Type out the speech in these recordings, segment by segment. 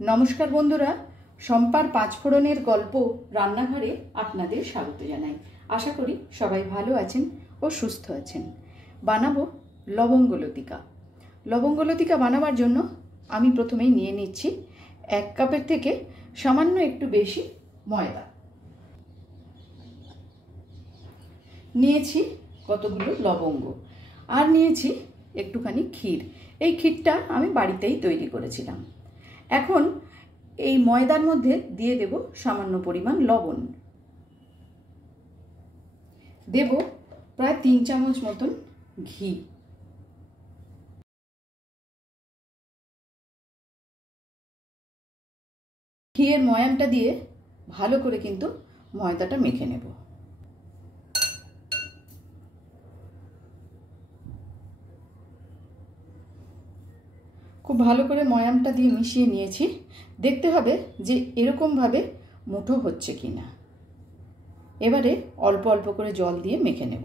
নমস্কার বন্ধুরা, শম্পার পাঁচফোড়নের গল্প রান্নাঘরে আপনাদের স্বাগত জানাই। আশা করি সবাই ভালো আছেন ও সুস্থ আছেন। বানাবো লবঙ্গ লতিকা। লবঙ্গ লতিকা বানাবার জন্য আমি প্রথমেই নিয়ে নিচ্ছি 1 কাপের থেকে সামান্য একটু বেশি ময়দা। নিয়েছি কতগুলো লবঙ্গ, আর নিয়েছি একটুখানি ক্ষীর। এই ক্ষীরটা আমি বাড়িতেই তৈরি করেছিলাম। এখন এই ময়দার মধ্যে দিয়ে দেব সামান্য পরিমাণ লবণ, দেব প্রায় 3 চামচ মতন ঘি, ঘিয়ের ময়ামটা দিয়ে ভালো করে কিন্তু ময়দাটা মেখে নেব। খুব ভালো করে ময়ামটা দিয়ে মিশিয়ে নিয়েছি। দেখতে হবে যে এরকমভাবে মুঠো হচ্ছে কিনা। এবারে অল্প অল্প করে জল দিয়ে মেখে নেব।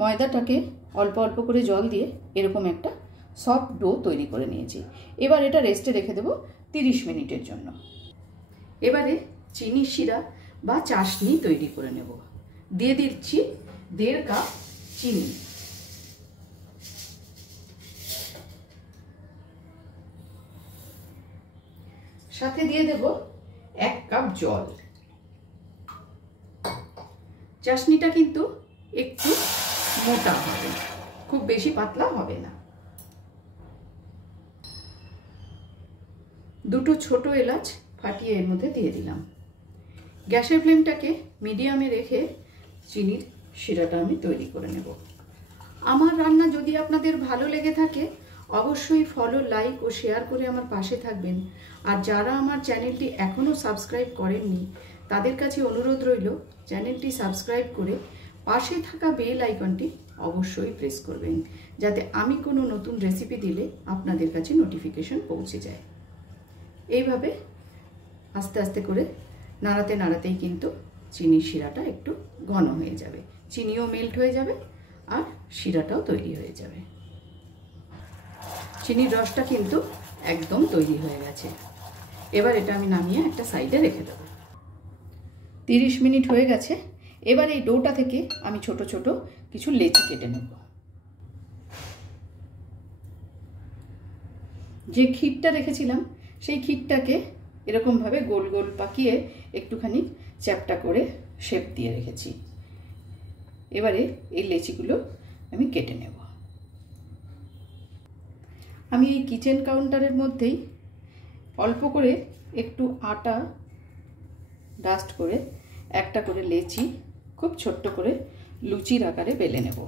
ময়দাটাকে অল্প অল্প করে জল দিয়ে এরকম একটা সফট ডো তৈরি করে নিয়েছি। এবার এটা রেস্টে রেখে দেব 30 মিনিটের জন্য। এবারে চিনি শিরা বা চাশনি তৈরি করে নেব। দিয়ে দিচ্ছি 1.5 কাপ চিনি, সাথে দিয়ে দেব 1 কাপ জল। চাশনিটা কিন্তু একটু মোটা হবে, খুব বেশি পাতলা হবে না। 2 ছোট এলাচ ফাটিয়ে এর মধ্যে দিয়ে দিলাম। গ্যাসের ফ্লেমটাকে মিডিয়ামে রেখে চিনির শিরাটা আমি তৈরি করে নেব। আমার রান্না যদি আপনাদের ভালো লেগে থাকে অবশ্যই ফলো, লাইক ও শেয়ার করে আমার পাশে থাকবেন। আর যারা আমার চ্যানেলটি এখনও সাবস্ক্রাইব করেননি তাদের কাছে অনুরোধ রইল চ্যানেলটি সাবস্ক্রাইব করে পাশে থাকা বেল আইকনটি অবশ্যই প্রেস করবেন, যাতে আমি কোনো নতুন রেসিপি দিলে আপনাদের কাছে নোটিফিকেশন পৌঁছে যায়। এইভাবে আস্তে আস্তে করে নাড়াতে নাড়াতেই কিন্তু চিনির শিরাটা একটু ঘন হয়ে যাবে, চিনিও মেল্ট হয়ে যাবে আর শিরাটাও তৈরি হয়ে যাবে। চিনির রসটা কিন্তু একদম তৈরি হয়ে গেছে। এবার এটা আমি নামিয়ে একটা সাইডে রেখে দেবো। 30 মিনিট হয়ে গেছে। এবার এই ডোটা থেকে আমি ছোট ছোট কিছু লেচি কেটে নেব। যে ক্ষীরটা রেখেছিলাম সেই ক্ষীরটাকে এরকমভাবে গোল গোল পাকিয়ে একটুখানি চ্যাপটা করে শেপ দিয়ে রেখেছি। এবারে এই লেচিগুলো আমি কেটে নেব। আমি এই কিচেন কাউন্টারের মধ্যেই অল্প করে একটু আটা ডাস্ট করে একটা করে লেচি খুব ছোট্ট করে লুচির আকারে বেলে নেব।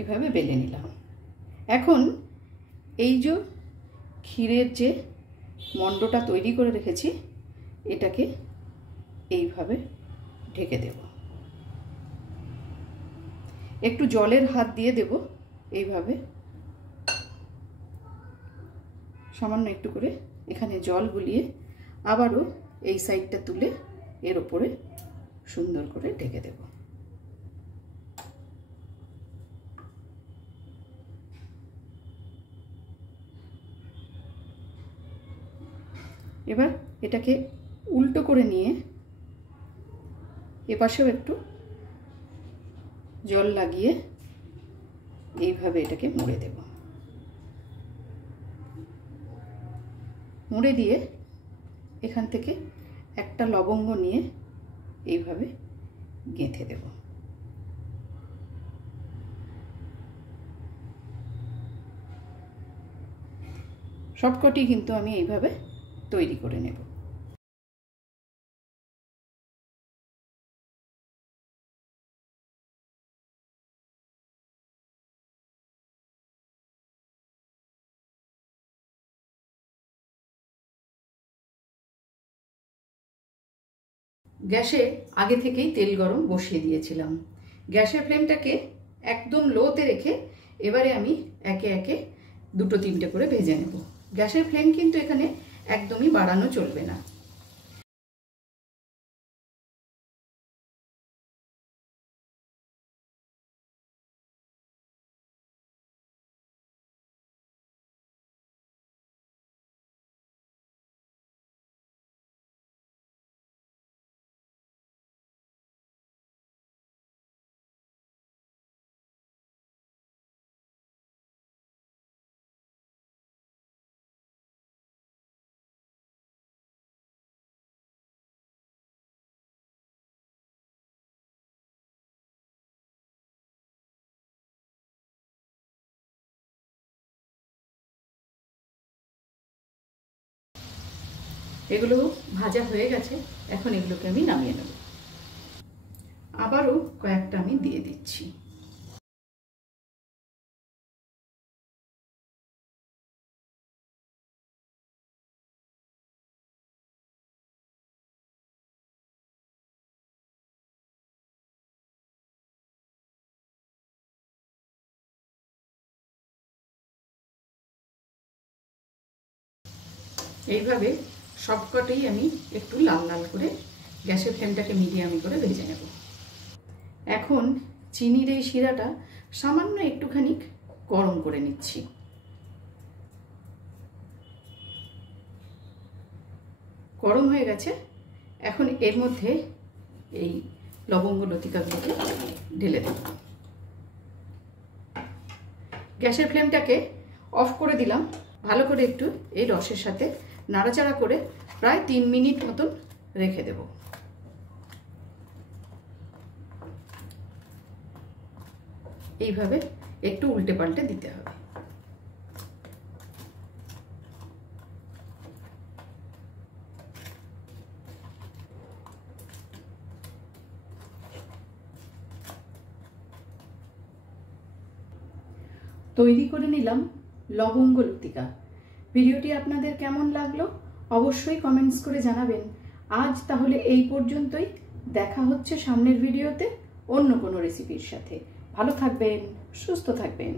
এভাবে বেলে নিলাম। এখন এই যে ক্ষীরের যে মণ্ডটা তৈরি করে রেখেছি এটাকে এইভাবে ঢেকে দেব। একটু জলের হাত দিয়ে দেব, এইভাবে সামান্য একটু করে এখানে জল গুলিয়ে আবারও এই সাইডটা তুলে এর উপরে সুন্দর করে ঢেকে দেব। এবার এটাকে উল্টো করে নিয়ে এপাশেও একটু জল লাগিয়ে এইভাবে এটাকে মুড়ে দেব। মুড়ে দিয়ে এখান থেকে একটা লবঙ্গ নিয়ে এইভাবে গেঁথে দেব। সবকটি কিন্তু আমি এইভাবে তৈরি করে নেব। গ্যাসে আগে থেকেই তেল গরম বসিয়ে দিয়েছিলাম। গ্যাসের ফ্লেমটাকে একদম লোতে রেখে এবারে আমি একে একে দুটো তিনটে করে ভেজে নেব। গ্যাসের ফ্লেম কিন্তু এখানে একদমই বাড়ানো চলবে না। এগুলো ভাজা হয়ে গেছে, এখন এগুলোকে আমি নামিয়ে নেব। আবারও কয়েকটা আমি দিয়ে দিচ্ছি। এইভাবে সবকটাই আমি একটু লাল লাল করে গ্যাসের ফ্লেমটাকে মিডিয়ামে করে ভেজে নেব। এখন চিনির এই শিরাটা সামান্য একটুখানি গরম করে নিচ্ছি। গরম হয়ে গেছে, এখন এর মধ্যে এই লবঙ্গ লতিকাগুলোকে ঢেলে দেব। গ্যাসের ফ্লেমটাকে অফ করে দিলাম। ভালো করে একটু এই রসের সাথে নাড়াচাড়া করে প্রায় 3 মিনিট মতন রেখে দেব। এইভাবে একটু উল্টে পাল্টে দিতে হবে। তৈরি করে নিলাম লবঙ্গ লতিকা। ভিডিওটি আপনাদের কেমন লাগলো অবশ্যই কমেন্টস করে জানাবেন। আজ তাহলে এই পর্যন্তই। দেখা হচ্ছে সামনের ভিডিওতে অন্য কোনো রেসিপির সাথে। ভালো থাকবেন, সুস্থ থাকবেন।